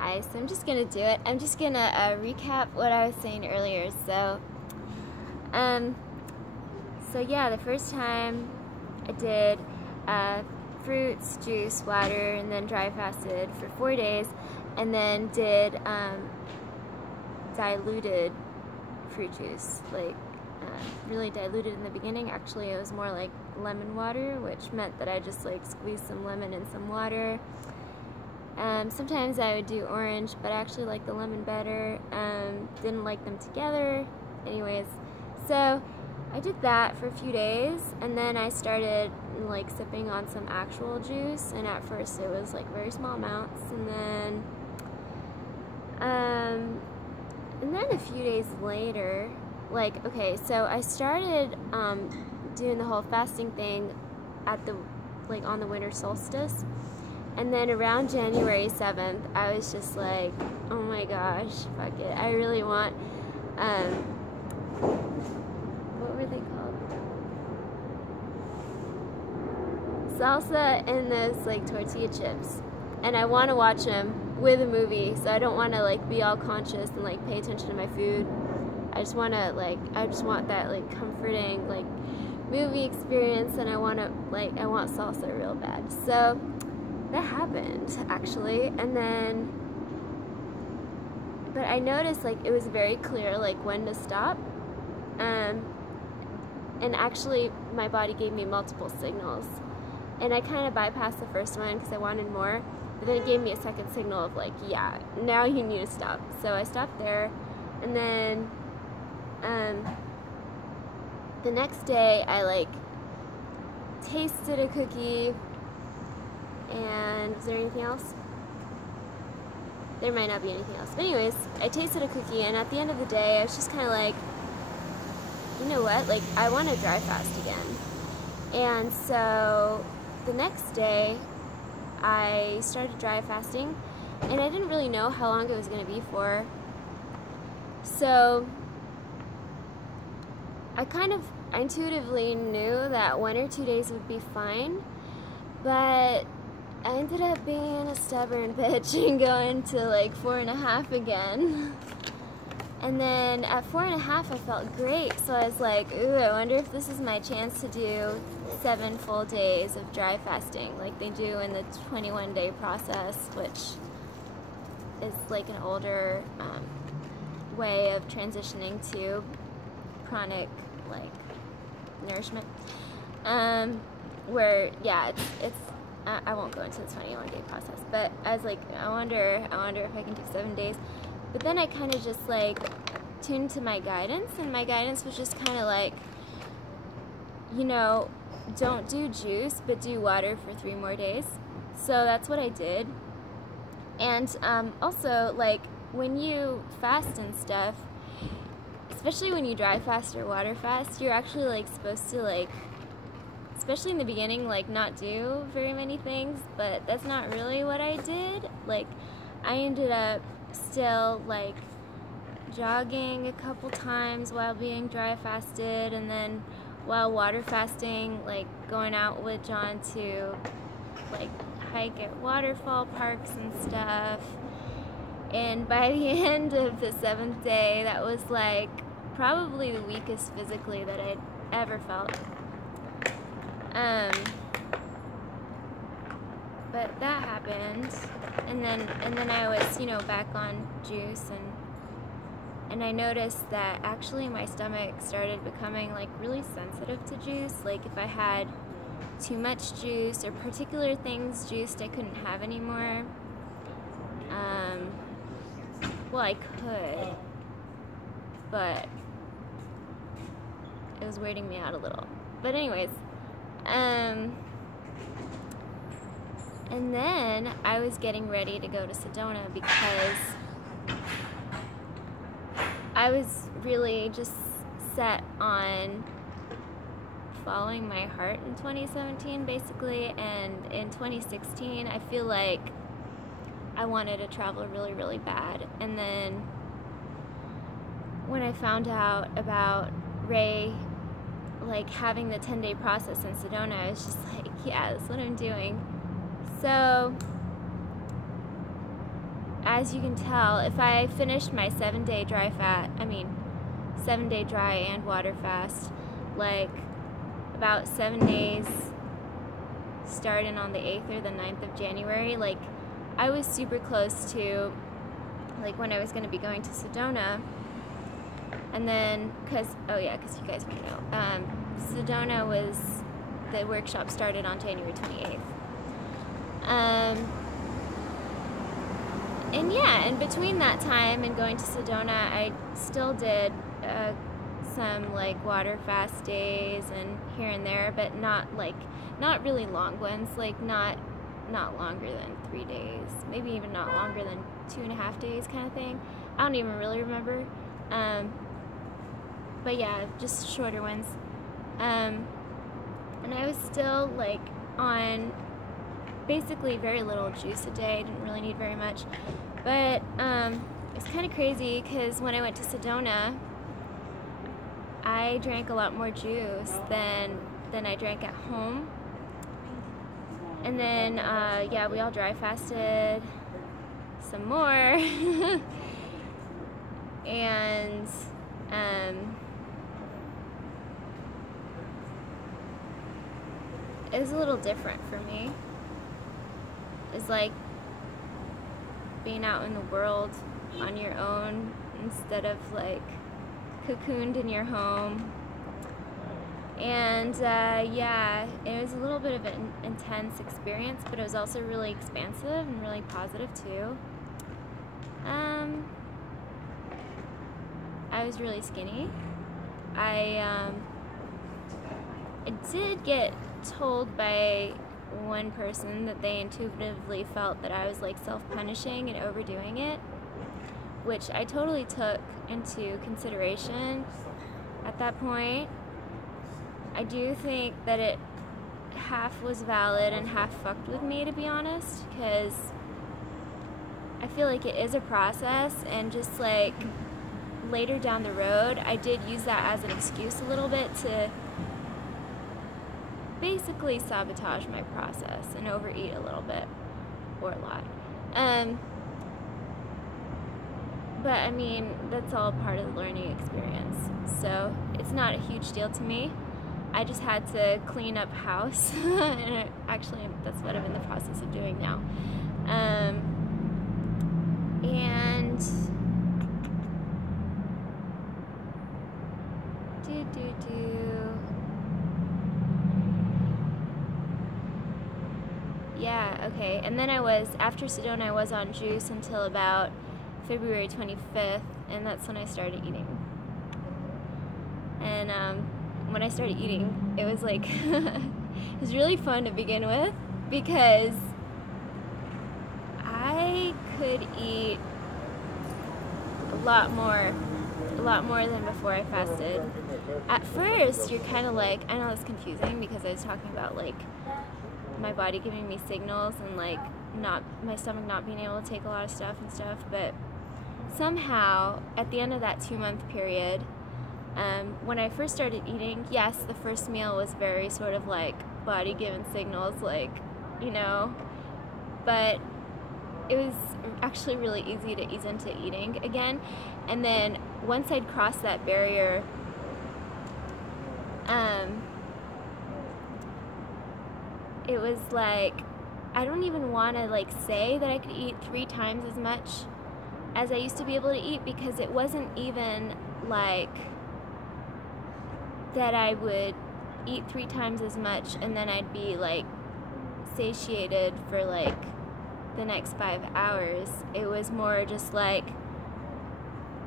Hi, so I'm just gonna do it. I'm just gonna recap what I was saying earlier. So yeah, the first time I did fruits, juice, water, and then dry fasted for 4 days, and then did diluted fruit juice, like really diluted in the beginning. Actually, it was more like lemon water, which meant that I just like squeezed some lemon in some water. Sometimes I would do orange, but I actually like the lemon better. Didn't like them together. Anyways, so I did that for a few days, and then I started like sipping on some actual juice, and at first it was like very small amounts, and then a few days later, like, okay, so I started doing the whole fasting thing at the, like, on the winter solstice. And then around January 7th, I was just like, oh my gosh, fuck it. I really want, what were they called? Salsa and those, like, tortilla chips. And I want to watch them with a movie, so I don't want to, like, be all conscious and, like, pay attention to my food. I just want to, like, I just want that, like, comforting, like, movie experience, and I want salsa real bad. So that happened, actually, and then, but I noticed, like, it was very clear, like, when to stop, and actually, my body gave me multiple signals, and I kind of bypassed the first one because I wanted more, but then it gave me a second signal of, like, yeah, now you need to stop. So I stopped there, and then, the next day, I, like, tasted a cookie. And is there anything else? There might not be anything else. But anyways, I tasted a cookie, and at the end of the day, I was just kind of like, you know what? Like, I want to dry fast again. And so the next day, I started dry fasting, and I didn't really know how long it was going to be for. So I kind of intuitively knew that 1 or 2 days would be fine, but I ended up being a stubborn bitch and going to like 4.5 again. And then at 4.5 I felt great, so I was like, ooh, I wonder if this is my chance to do 7 full days of dry fasting like they do in the 21-day process, which is like an older way of transitioning to chronic, like, nourishment. Where, yeah, it's I won't go into the 21-day process, but I was like, I wonder if I can do 7 days. But then I kind of just like tuned to my guidance, and my guidance was just kind of like, you know, don't do juice, but do water for 3 more days. So that's what I did. And also, like, when you fast and stuff, especially when you dry fast or water fast, you're actually like supposed to, like, especially in the beginning, like, not do very many things, but that's not really what I did. Like, I ended up still, like, jogging a couple times while being dry fasted, and then while water fasting, like, going out with John to, like, hike at waterfall parks and stuff. And by the end of the 7th day, that was, like, probably the weakest physically that I'd ever felt. But that happened, and then I was, you know, back on juice, and I noticed that actually my stomach started becoming, like, really sensitive to juice. Like, if I had too much juice or particular things juiced I couldn't have anymore, well, I could, but it was weirding me out a little. But anyways, and then I was getting ready to go to Sedona because I was really just set on following my heart in 2017, basically, and in 2016 I feel like I wanted to travel really, really bad. And then when I found out about Ray, like, having the 10-day process in Sedona, I was just like, yeah, that's what I'm doing. So as you can tell, if I finished my 7-day dry 7-day dry and water fast, like about 7 days starting on the 8th or the 9th of January, like I was super close to like when I was going to be going to Sedona. And then, because you guys might know, Sedona was, the workshop started on January 28th. And yeah, in between that time and going to Sedona, I still did some like water fast days and here and there, but not really long ones, like not longer than 3 days, maybe even not longer than 2.5 days kind of thing. I don't even really remember. But yeah, just shorter ones. And I was still like on basically very little juice a day. Didn't really need very much. But it's kind of crazy because when I went to Sedona, I drank a lot more juice than I drank at home. And then, yeah, we all dry fasted some more. And it was a little different for me. It's like being out in the world on your own instead of like cocooned in your home. And yeah, it was a little bit of an intense experience, but it was also really expansive and really positive too. I was really skinny. I did get told by one person that they intuitively felt that I was like self-punishing and overdoing it, which I totally took into consideration at that point. I do think that it half was valid and half fucked with me, to be honest, because I feel like it is a process, and just like later down the road I did use that as an excuse a little bit to basically sabotage my process and overeat a little bit, or a lot. But I mean, that's all part of the learning experience, so it's not a huge deal to me. I just had to clean up house, and actually that's what I'm in the process of doing now. And yeah, okay. And then after Sedona, I was on juice until about February 25th, and that's when I started eating. And when I started eating, it was like it was really fun to begin with, because I could eat a lot more than before I fasted. At first, you're kind of like, I know it's confusing because I was talking about like my body giving me signals and like my stomach not being able to take a lot of stuff and stuff, but somehow at the end of that 2-month period, when I first started eating, yes, the first meal was very sort of like body giving signals, like, you know, but it was actually really easy to ease into eating again. And then once I'd crossed that barrier, it was like, I don't even want to like say that I could eat 3 times as much as I used to be able to eat, because it wasn't even like that I would eat 3 times as much and then I'd be like satiated for like the next 5 hours. It was more just like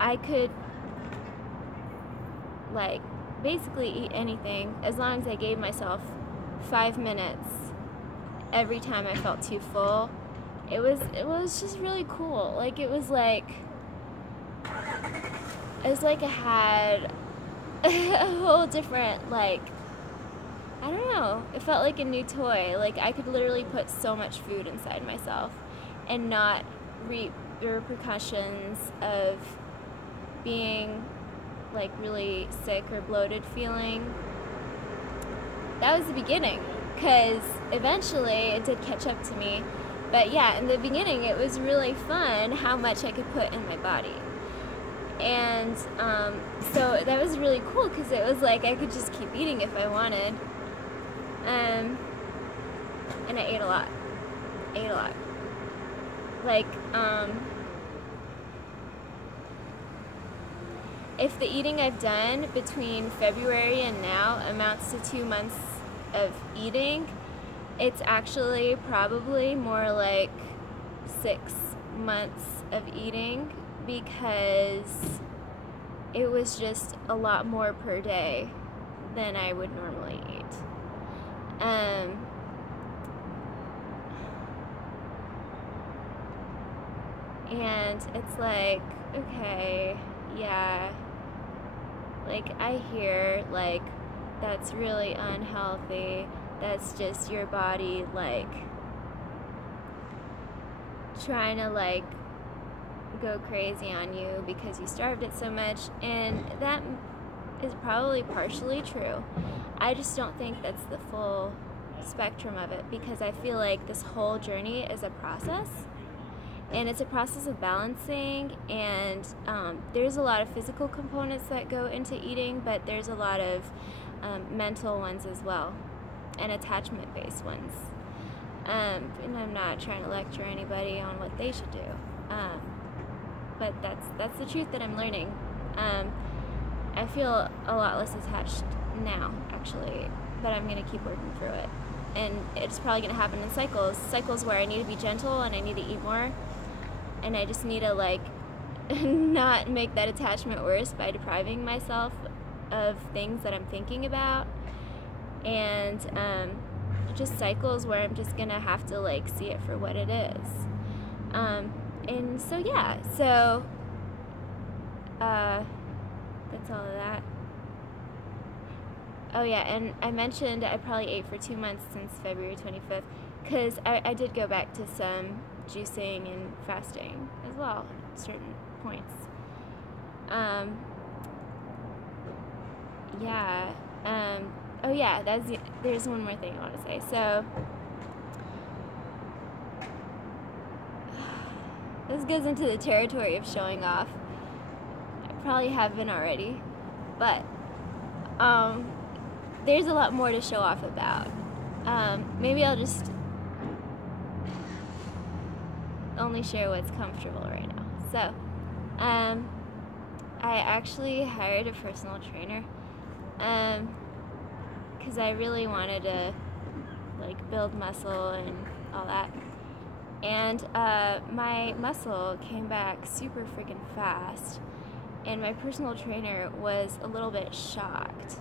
I could like basically eat anything as long as I gave myself 5 minutes every time I felt too full. It was just really cool. Like it was like I had a whole different, like, I don't know, it felt like a new toy. Like I could literally put so much food inside myself and not reap the repercussions of being like really sick or bloated feeling. That was the beginning, because eventually it did catch up to me, But yeah, in the beginning it was really fun how much I could put in my body. And so that was really cool because it was like I could just keep eating if I wanted. And I ate a lot. Like, if the eating I've done between February and now amounts to 2 months of eating, it's actually probably more like 6 months of eating, because it was just a lot more per day than I would normally eat. And it's like, okay, yeah, like I hear like that's really unhealthy, that's just your body like trying to like go crazy on you because you starved it so much, and that is probably partially true. I just don't think that's the full spectrum of it, because I feel like this whole journey is a process, and it's a process of balancing, and there's a lot of physical components that go into eating, but there's a lot of mental ones as well, and attachment-based ones. And I'm not trying to lecture anybody on what they should do, but that's the truth that I'm learning. I feel a lot less attached now, actually, but I'm going to keep working through it. And it's probably going to happen in cycles where I need to be gentle and I need to eat more, and I just need to like not make that attachment worse by depriving myself of things that I'm thinking about, and just cycles where I'm just going to have to like see it for what it is. And so yeah, so that's all of that. Oh yeah, and I mentioned I probably ate for 2 months since February 25th, because I did go back to some juicing and fasting as well at certain points. Yeah. Oh yeah, there's one more thing I want to say. So this goes into the territory of showing off. I probably have been already, but there's a lot more to show off about. Maybe I'll just only share what's comfortable right now. So, I actually hired a personal trainer, because I really wanted to like build muscle and all that. And my muscle came back super freaking fast, and my personal trainer was a little bit shocked.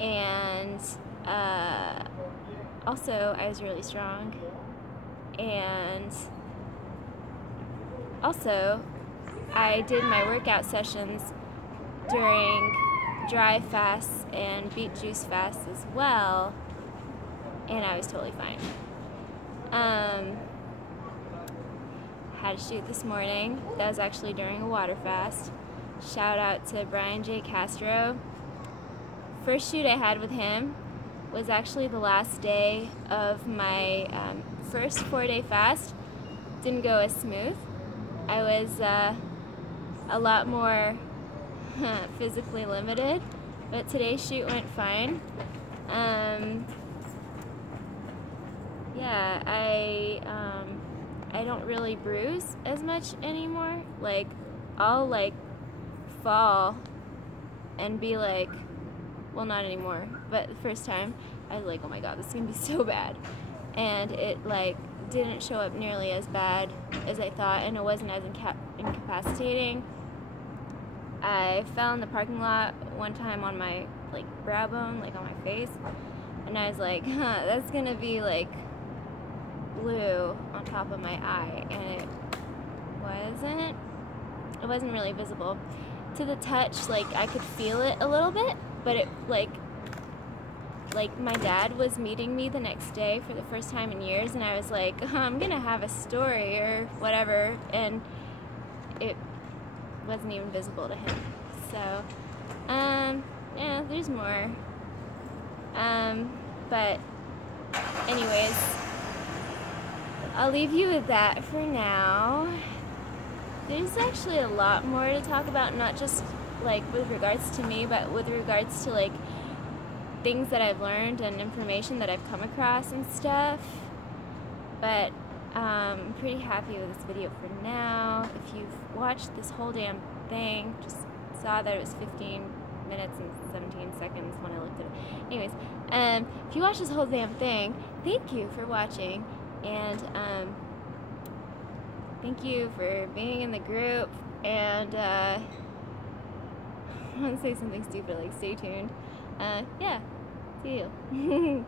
And also I was really strong, and also I did my workout sessions during dry fasts and beet juice fasts as well, and I was totally fine. Had a shoot this morning. That was actually during a water fast. Shout out to Brian J. Castro. First shoot I had with him was actually the last day of my first 4-day fast. Didn't go as smooth. I was a lot more physically limited, but today's shoot went fine. Yeah, I don't really bruise as much anymore. Like, I'll like fall and be like, well, not anymore, but the first time I was like, oh my god, this is gonna be so bad, and it like didn't show up nearly as bad as I thought, and it wasn't as incapacitating. I fell in the parking lot one time on my like brow bone, like on my face, and I was like, that's gonna be like blue on top of my eye, and it wasn't really visible. To the touch, like I could feel it a little bit, but it like my dad was meeting me the next day for the first time in years, and I was like, I'm gonna have a story or whatever, and it wasn't even visible to him. So yeah, there's more, but anyways, I'll leave you with that for now. There's actually a lot more to talk about, not just like with regards to me, but with regards to like things that I've learned and information that I've come across and stuff. But I'm pretty happy with this video for now. If you've watched this whole damn thing, just saw that it was 15 minutes and 17 seconds when I looked at it. Anyways, if you watched this whole damn thing, thank you for watching, and thank you for being in the group, and I want to say something stupid like stay tuned. Yeah, see you.